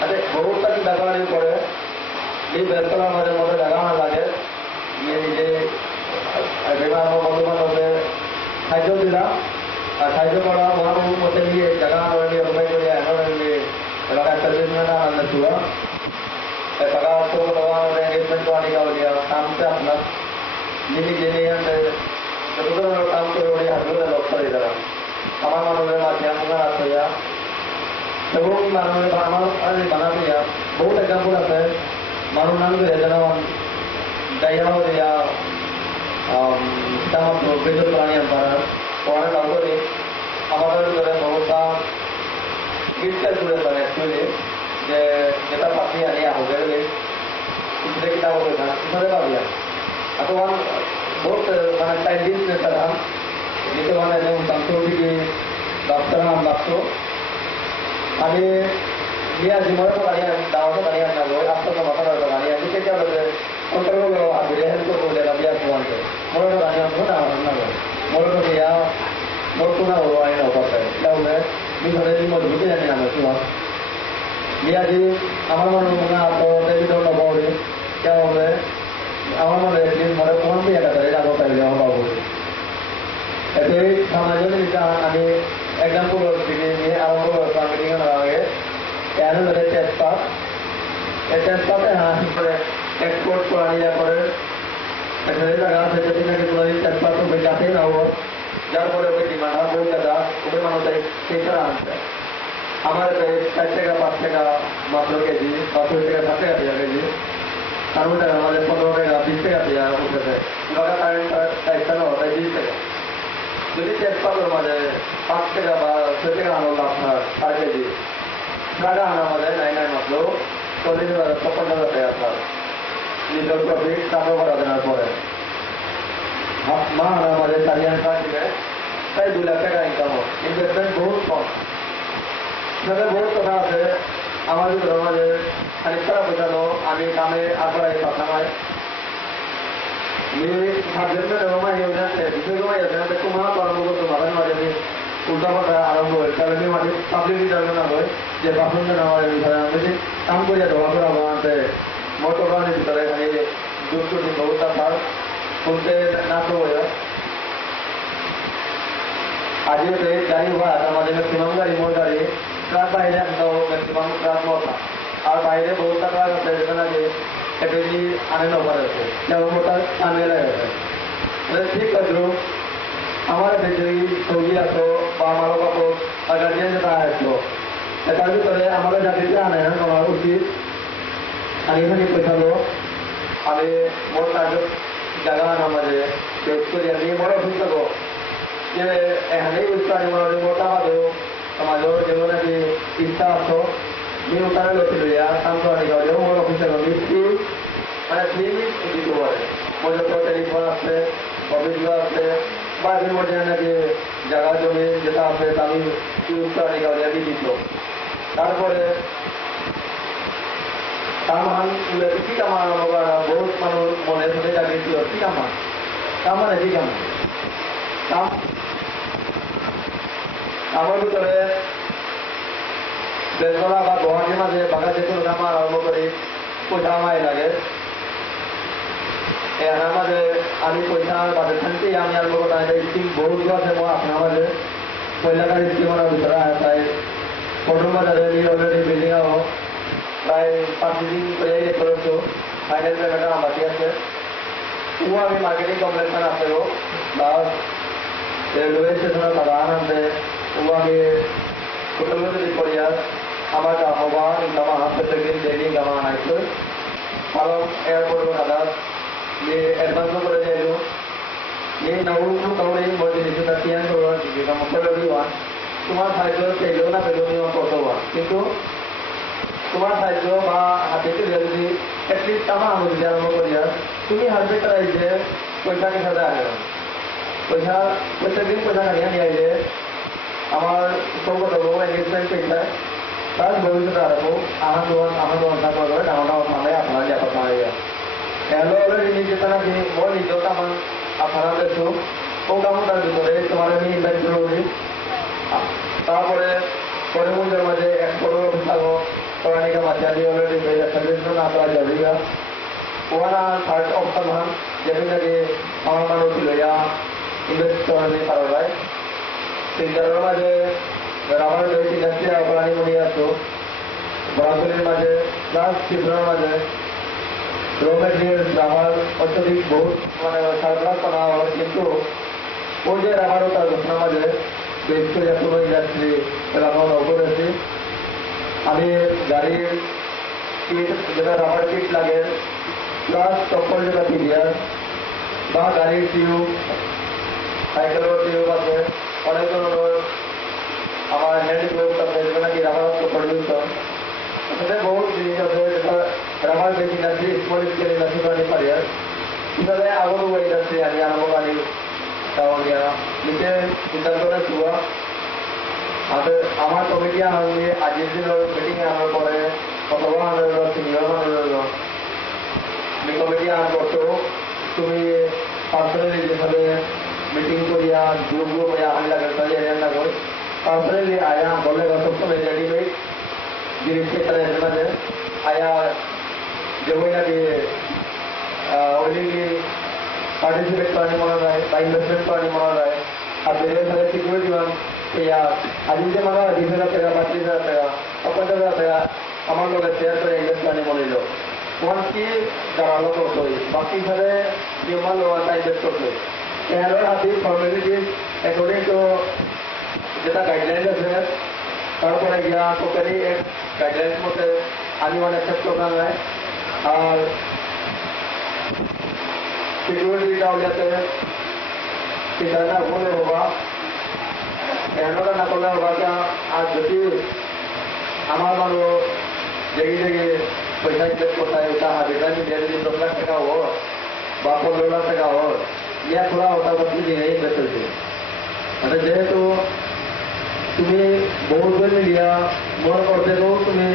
আচ্ছা বহুতটা কি ব্যবহার করে এই বেলতলার মাঝে মধ্যে জায়গা না লাগে গিয়ে নিজে বিভিন্ন বন্ধু বান্ধবদের সাহায্য দিলাম আর সাহায্য করা ওনার মধ্যে গিয়ে জায়গা নিয়ে অভিনয় করে এখন এবার একটা দিন আনন্দ ছিল টাকা তো এঙ্গেজমেন্ট को आने का हो गया काम से अपना যিনি যিনি কাম করে উনি হাসপাতালে লক্ষ্য দিয়ে দেন আমার মানুষের মাঝে আপনার আছে এবং মানুষের আমার বানাতে বহুত এক্সাম্পল আছে মানুষ নাম করে যেমন ডাইয়াও দিয়া তেমন বেজর প্রাণী আনপার অনেক অন্তরে আমাদের ভিতরে বহুটা গিফটের জুড়ে পারে অ্যাকচুয়ালি যে যেটা পাখি আনি ahoger इसलिए kita बोलते हैं इसमें बात है atau kan बहुत mana stylish ने तरह itu mana yang संतोषी की डॉक्टर हम डॉक्टर अभी dia cuma itu kalian tahu tuh kalian nggak boleh apa tuh masalah itu kalian itu kita boleh kontrol kalau ada itu boleh dia tuan tuh mulai kalian pun tahu nggak mulai dia mau tuh nggak boleh ini apa tuh tahu nggak ini kalau ini mau dulu jadi nggak tuh dia di আমার মনে মনে তো দেবী দল বাবুরে क्या হবে আমার মনে একদিন মনে কোন দিয়ে একটা করে যাবো তাই আমার বাবু এতে সমাজের নিচে আমি এক্সাম্পল দিকে নিয়ে আরম্ভ করলাম মিটিং এর আগে এর মধ্যে টেস্ট পাতে হ্যাঁ করে এক্সপোর্ট করা নিয়ে করে এখানে জায়গা আছে যদি নাকি কোনো টেস্ট পাতে বেচাতে না हो যার পরে ওই ডিমান্ড আর বহুত টাকা ওই মানুষের সেটা আনছে আমার 4 টাকা 5 টাকা মাত্র কেজি 5 টাকা 7 টাকা কেজি তার মধ্যে আমাদের 15 টাকা 20 টাকা দেওয়া উঠেছে এবার কারেন্ট টাইপটা না ওটা 20 টাকা যদি টেস্ট পাওয়ার মাঝে 5 টাকা বা 6 টাকা আনো লাভ হয় পার কেজি টাকা আনা আমাদের নাই মাত্র 40,000 50,000 টাকা আপনার লিটার প্রফিট টাকা করা দেওয়ার পরে মা আনা আমাদের 4 টাকা দিলে তাই 2 লাখ টাকা ইনকাম হয় ইনভেস্টমেন্ট বহুত কম বহুত কথা আছে আমাদের সমাজে খানিকটা বোঝানো আমি কামে আগ্রহ পাঠামায় সাবজেক্টের রমাই বিষয় রমাই আছে দেখো মা আরম্ভ করতো মাঝে মাঝে উল্টা পাল্টা আরম্ভ হয় তাহলে মাঝে পাবলিক জানা হয় যে পাখন্দ আমার বিষয়ে আমি যদি কাম করিয়া ধরা করা বানাতে মোটরবানের ভিতরে এখানে দুটো দিন বহুটা পার শুনতে না তো হয় আজকে গাড়ি হওয়া আমাদের ম্যাক্সিমাম গাড়ি মোট গাড়ি ট্রাক বাইরে ম্যাক্সিমাম ট্রাক মোটা আর বাইরে বহুত ট্রাক আছে যেখানে যে এটি আনে নবার আছে যেমন মোটা আনে আছে ঠিক আছে আমার যদি সবজি আসো বা আমার কাপড় বা গার্জিয়ান যেটা আসলো এটার ভিতরে আমাদের জাতিতে আনে আমার উচিত আমি এখানে পয়সালো আমি মোট টার্গেট জায়গা আমাদের শেষ করি আমি বড় অসুস্থ যে এখানে বুঝতে পারি মনে মোটা বাদও সমাজের যেগুলো নাকি ইচ্ছা আসো নি ওখানে লক্ষ্য লইয়া কাম করা নিয়ে যাও মোর অফিসে মিস্ত্রি মানে ক্লিনিক দিতে পারে মজা তো টেলিফোন আছে অফিসগুলো আছে বা এর মধ্যে নাকি জায়গা জমি যেটা আছে আমি ইউজ করা নিয়ে যাও দিত তারপরে কামান কি কামান বহুত মানুষ মনে শুনে চাকরি ছিল কি কামান কামান কি কামান কাম আমার ভিতরে বেলতলা বা গুয়াহাটির মাঝে বাঘা যে কোনো কাম আরম্ভ করি পয়সা আমায় লাগে এর মাঝে আমি পয়সা বাজার থাকতেই আমি আরম্ভ করতাম স্কিম বহুত আছে আপনার মাঝে পয়লাকার স্কিমের ভিতরে তাই পটল বাজারে নিয়ে অলরেডি বিল্ডিং আও প্রায় 5 দিন করে করেছো ফাইনাল পেমেন্ট আমার বাকি আছে ও আমি মার্কেটিং কমপ্লেক্সন আছে প্লাস রেলওয়ে স্টেশনের বাগান আছে ও আমি হোটেলের যদি করিয়া আমার হওয়া ইনকাম প্রত্যেকদিন ডেইলি ইনকাম আনাইছো কারণ এয়ারপোর্ট দাদা ये एडवांस করে যাইলো এই নাউরু কাউরে বডি যেটা তিয়ান করো যেটা মতলব হইবা তোমার সাহায্য চাইলো না পেলো নিও করতবা কিন্তু তোমার সাহায্য বা হাতে যদি এটলিস্ট তামা আমি আরম্ভ করিয়া তুমি হাতে করাইছে পয়সা কি সাথে আসে পয়সা প্রত্যেকদিন পয়সা নিয়ে নিয়ে আইলে আমার সৌগত এনগেজমেন্ট পেয়েছে তার ভবিষ্যতে আরম্ভ আমার দোকান থাকবে ডাঙর ডাঙর সামনে আপনারা যে আপনারা এলো অলরেডি নিজে তারা মই নিজেও কামান আপনারা দেখো ও কামটার ভিতরে তোমার আমি ইনভাইট করি তারপরে পরিমণ্ডলের মাঝে এক্সপোর্টের অফিস থাকবো Koranika Machadi already made a suggestion after Javiga. One part of the man, definitely Amano Tilaya, investor in Paraguay. Sinjarama, the Raman Basi Nastia, Paranimunia, Brazil Maje, last Chibra Maje, raw materials, Ramal, Pacific boat, Sarkra Pana, into Oje Ramarota, the Namaje, the Historia industry, Ramon Oboresi. আমি গাড়ির kit যেটা rubber kit লাগে plus চপ্পল যেটা clear বা গাড়ির tube সাইকেলের tube আছে অনেক ধরনের আমার হ্যান্ড গ্লোভস আছে যেটা নাকি রাবার প্রডিউসার এখানে বহুত জিনিস আছে যেটা রাবার বেশি ইন্ডাস্ট্রি স্মল স্কেল ইন্ডাস্ট্রি করে পারি আর কিভাবে আগরও ইন্ডাস্ট্রি আনি আরম্ভ করি তাও নিচে সিদ্ধান্ত নেওয়া আমার কমিটি আনলে আজকের দিন মিটিং আনার পরে কতবার আনলো সিনিয়র আনলো আমি কমিটি আনার করতো তুমি পার্সোনালি যেভাবে মিটিং করিয়া গ্রুপ গ্রুপ আমি লাগে না করি পার্সোনালি আয়া বলে সবসময় রেডিমেড জিনিসকে তারা মাঝে আয়া যে বই নাকি ওইদিকে পার্টিসিপেট করানি মনে হয় বা ইনভেস্টমেন্ট করানি মনে হয় আর বেরিয়ে তাহলে সিকিউরিটি মান या आदित्य माना 20,000 টাকা 25,000 টাকা 50,000 টাকা আমার লোকের শেয়ার করে ইনভেস্ট করে বলিল কোন কি দাঁড়ালো করতে বাকি সাথে নিয়মাল ওটা ইনভেস্ট করতে এর হাতে ফর্মালিটিস অ্যাকর্ডিং টু যেটা গাইডলাইন আছে তারপরে গিয়া কোম্পানি এক গাইডলাইন মতে আমি অনেক অ্যাকসেপ্ট করলাম আর সিকিউরিটি ডাউলাতে সেটা বলে হোগা এনরা না করলে ওটা আর যদি আমার মানুষ জেগে জেগে পয়সা ইনভেস্ট করতে হয় ওটা হাবিটা যদি 10 লাখ টাকা हो বা 15 লাখ টাকা हो या थोड़ा होता बच्ची नहीं इन्वेस्ट करते মানে যেহেতু তুমি বহুত দিন লিয়া মনে করতে তো তুমি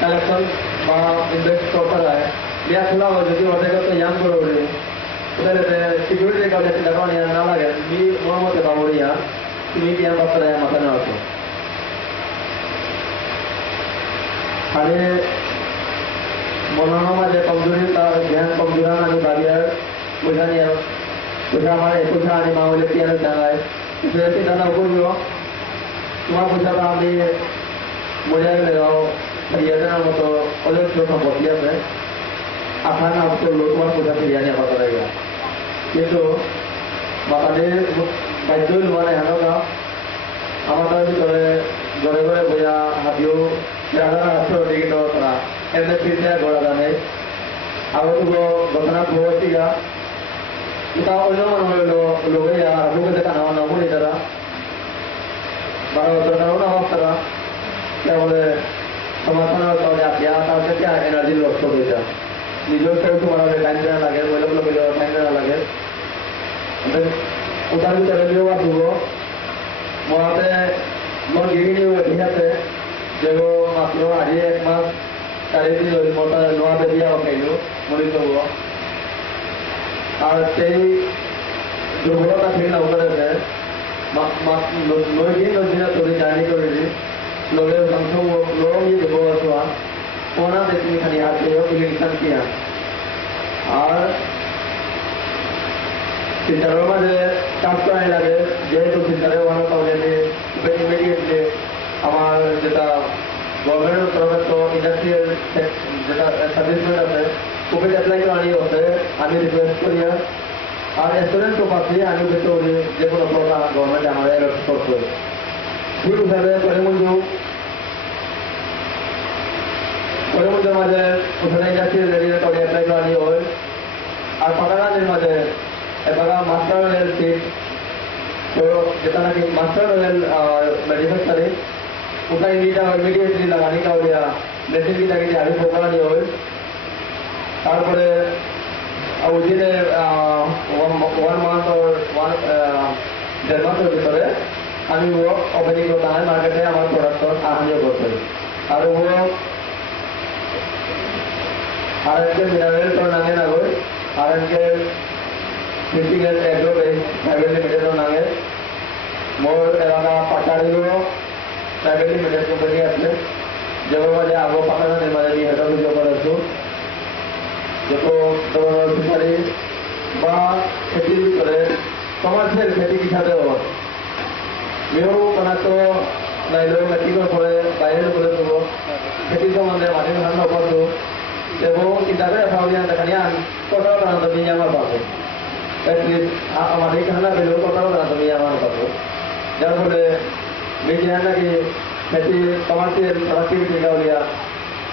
কালেকশন বা ইনভেস্ট করতে হয় या थोड़ा যদি ওটাকে তো ইয়াং করে ওঠে सिक्युरिटी का चिंता ना लगे मोर मत बाबरिया तुम्हें क्या बात माथा ना आसो अरे मनोरमा जो कमजोरी ध्यान कमजोरा बाबिया पैसा नहीं पैसा हमारे पैसा आने मांगले पियानो जाए चिंता ना करो तुम्हारा पैसा तो हमें मजा लगाओ मत अलग सम्पत्ति है आशा ना करलो तुम्हारा पैसा फिर आने पता रहेगा কিন্তু তাদের বাধ্য লোৱা হেনকা আমাৰ তাৰ ভিতৰে ঘৰে ঘৰে বজা হাবিও ৰাজা ৰাষ্ট্ৰ দিগিত কৰা এনে ফিৰতে ঘৰা জানে আৰু ঘটনা পৰৱৰ্তীয়া এটা অন্য মানুহৰ লগে হাবিও যে কানা নমৰি দ্বাৰা 12 বছৰৰ অৱস্থা কেৱলে সমাধানৰ কাৰণে আপিয়া তাৰ থেকে এনাৰ্জি লষ্ট হৈ যায় নিজের সাথে তোমার টাইম দেওয়া লাগে বলে টাইম দেওয়া লাগে ওটার ভিতরে বিয়োগ আসব মরাতে মন গিরিনি ভিজাতে যে মাত্র আজি 1 মাস 4 দিন ধরে মতো নোয়াতে দিয়া খাইল মরি যাব আর সেই দুর্বলতা ফিল করেছে 9 দিন ধরে জার্নি করেছি লোকের সংখ্য লোক দেব আসা कोना से तुम्हें खाली आते हो इलेक्शन किया और सिंचारों में जो काम करने लगे जेहेतु सिंचारों वालों का उन्हें इमीडिएटली हमारे जेटा गवर्नमेंट तरफ तो इंडस्ट्रियल जेटा सर्विस में रहते हैं वो भी अप्लाई करवानी होते हैं आने रिक्वेस्ट करिए और स्टूडेंट को पास ही आने बेटो देखो अपना गवर्नमेंट हमारे करते हैं फिर उसे पहले मुझे मुझे माजे उसने इंडस्ट्री रेडी तो अप्लाई करनी हो और पता दिन माजे एबागा मास्टर लेवल सीट तो जितना कि मास्टर लेवल मैन्युफैक्चरिंग उसका इंडिया इमीडिएटली लगाने का हो गया मेसिन की लगी आगे प्रोग्राम हो तारपरे उदिन 1 month और 1.5 month ভিতরে আমি वो ओपनिंग करता है मार्केटे हमारे प्रोडक्ट आहानियो करते हैं और वो आरएनके मिनरल तो नागे ना कोई RNK physical agro private limited तो नागे मोर एलाका पटाड़ी लो প্ৰাইভেট লিমিটেড কোম্পানী আছে যেবোৰ মানে আগৰ পাকিস্তানী মানে হেড অফিচ আছো যত ধরনের ফিশারি বা খেতির ভিতরে কমার্শিয়াল খেতি কিসাতে হল মেয়েও বানাতো নাইলেও মেট্রিকের পরে বাইরের করে দেবো খেতি সম্বন্ধে মাটির ধান নপাতো এবং চিন্তা করে ভাবলিয়ান দেখানি আন কটাও বানাতো নিয়ে আমার পাবো এটলিস্ট মাটির খানা পেলেও কটাও বানাতো নিয়ে আমার পাবো যার ফলে মেয়ে নাকি খেতি কমার্শিয়াল প্রডাক্টিভিটি গাউলিয়া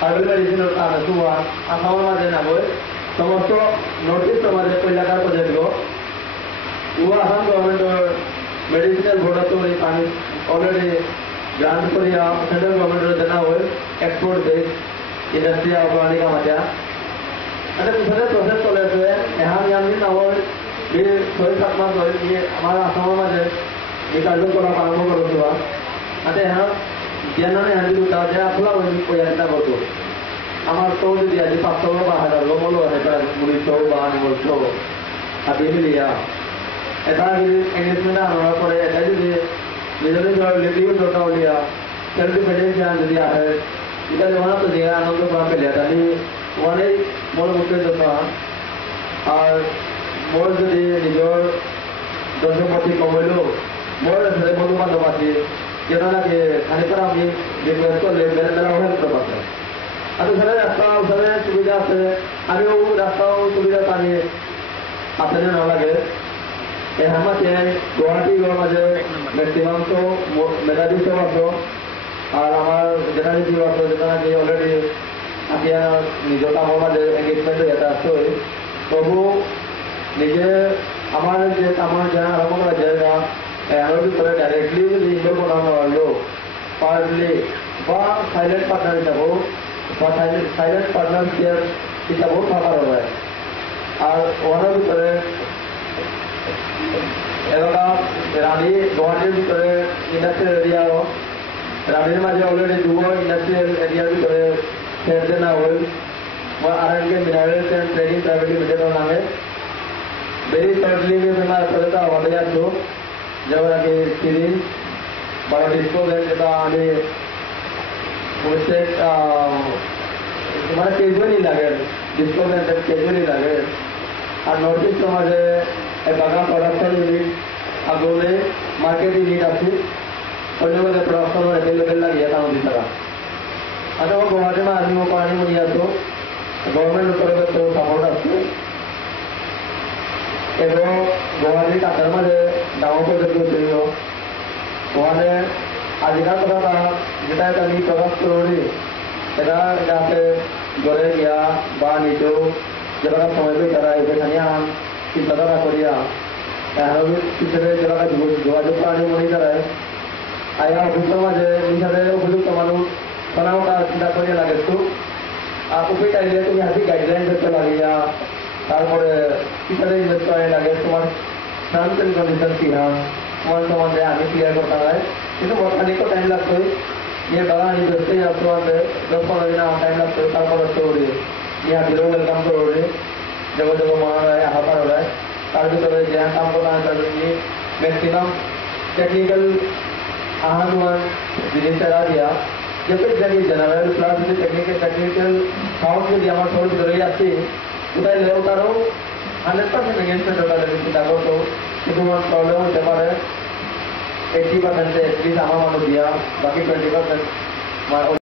হার্বেল মেডিসিনের কারণে সুয়া আসামের মাঝে না বই সমস্ত নর্থ ইস্টের মাঝে এলাকার প্রজেক্ট উহা আসাম গভর্নমেন্টের মেডিসিনাল প্রোডাক্ট পানি অলরেডি গ্রান্ট করিয়া সেন্ট্রাল গভর্নমেন্টের জানা হয় এক্সপোর্ট বেস ইন্ডাস্ট্রি অর্গানিক আমাদের এটা পিছনে প্রসেস চলে আছে এহান ইয়ামদিন আমার এই 6-7 মাস ধরে নিয়ে আমার আসামের মাঝে এই কার্যকলাপ আরম্ভ করে দেওয়া আচ্ছা এখন জ্ঞানে হাজির যে আপনার ওই পয়সা করতো আমার তো যদি আজ 500 বা 1000 বলো এটা 1900 বা 900 হাতে মিলিয়া এটা এঙ্গেজমেন্ট আনার পরে এটা যদি নিজের নিজের লিপিও দরকার হলিয়া সেলফ ডিপেন্ডেন্সিয়ান যদি আহে এটা যেমন তো যে আনন্দ পাওয়া পেলে তাহলে অনেক মোর মুখে দরকার আর মোর যদি নিজের দর্শকপতি কমাইলেও মোর ছেলে বন্ধু বান্ধব আছে যেটা নাকি খানিকটা আমি রিকোয়েস্ট করলে বেলা বেলা হেল্প করতে পারতাম আর ওখানে রাস্তা ওখানে সুবিধা আছে আমিও রাস্তাও সুবিধা পানি আপনাদের না লাগে আমাকে গুয়াহাটি মাঝে ম্যাক্সিমাম তো মেধাবী সব আছো আর আমার জেনারেলি আছো যেটা নাকি অলরেডি আপিয়া নিজের কামের মাঝে এঙ্গেজমেন্ট এটা আছে তবু নিজে আমার যে কামের জানা আরম্ভ করা জায়গা এর ভিতরে ডাইরেক্টলি যদি ইনভলভ করানো হলো পার্টলি বা সাইলেন্ট পার্টনার হিসাবেও বা সাইলেন্ট পার্টনার শেয়ার হিসাবেও থাকার হয় আর ওনার ভিতরে এলাকা রানী গুয়াহাটির ভিতরে ইন্ডাস্ট্রিয়াল এরিয়াও রানীর মাঝে অলরেডি যুব ইন্ডাস্ট্রিয়াল এরিয়ার ভিতরে ফেরতে না হল বা আর.এন.কে মিনারেলস অ্যান্ড ট্রেডিং প্রাইভেট লিমিটেডের নামে ভেরি শর্টলি আমার প্রজেক্ট আমাদের আসলো যেমন আগে সিরিজ বা ডিসপোজেল যেটা আমি মানে কেজুয়ালি লাগে ডিসপোজেল কেজুয়ালি লাগে আর নর্থ ইস্ট মাঝে বাগা প্রডাকশন ইউনিট আগলে মার্কেট ইউনিট আছে অন্য প্রডাকশন এভেলেবেল লাগিয়ে তাও দি তারা আচ্ছা ও গুয়াহাটি মা আজি ও পানি মনি আছো গভর্নমেন্ট উপরে তো সাপোর্ট আছে এবং গুয়াহাটি টাকার মাঝে ডাঙর প্রজেক্ট তৈরি ওখানে আজিকার কথা যেটা আমি প্রকাশ করি এটা যাতে ঘরে গিয়া বা নিজেও যেটা সময় পেয়ে তারা এখানে আন চিন্তাধারা করিয়া পিছনে যেটা যোগাযোগ প্রাণী মনে তারায় আয়া অভিজ্ঞ মাঝে নিজের উপযুক্ত মানুষ বানাওটা চিন্তা করিয়া লাগে তো আর উপরে চাইলে তুমি হাসি গাইডলাইন করতে লাগিয়া তারপরে পিছনে ইনভেস্ট করা লাগে তোমার টার্মস এন্ড কন্ডিশন কি হয় তোমার সম্বন্ধে আমি ক্লিয়ার করতে হয় কিন্তু খানিকটা টাইম লাগতো ये बड़ा नहीं दोस्ते आपको आते 10-15 दिन आप टाइम लगता है तारपर स्टोरी ये दिलो वेलकम करोगे जब जब मार रहा है हापर हो रहा है तार भी करे जहाँ काम करना है ताकि मैक्सिमम टेक्निकल आहानुमान जिन्हें चला दिया जब तक जब ये जनरल क्लास में टेक्निकल साउंड के दिया हमारे थोड़ी जरूरी आती उधर ले उतारो 100% अगेंस्ट होता है लेकिन दागो तो किसी वन प्रॉब्लम हो जमा है 80% से एटलीस्ट हमारा मानो दिया बाकी 20%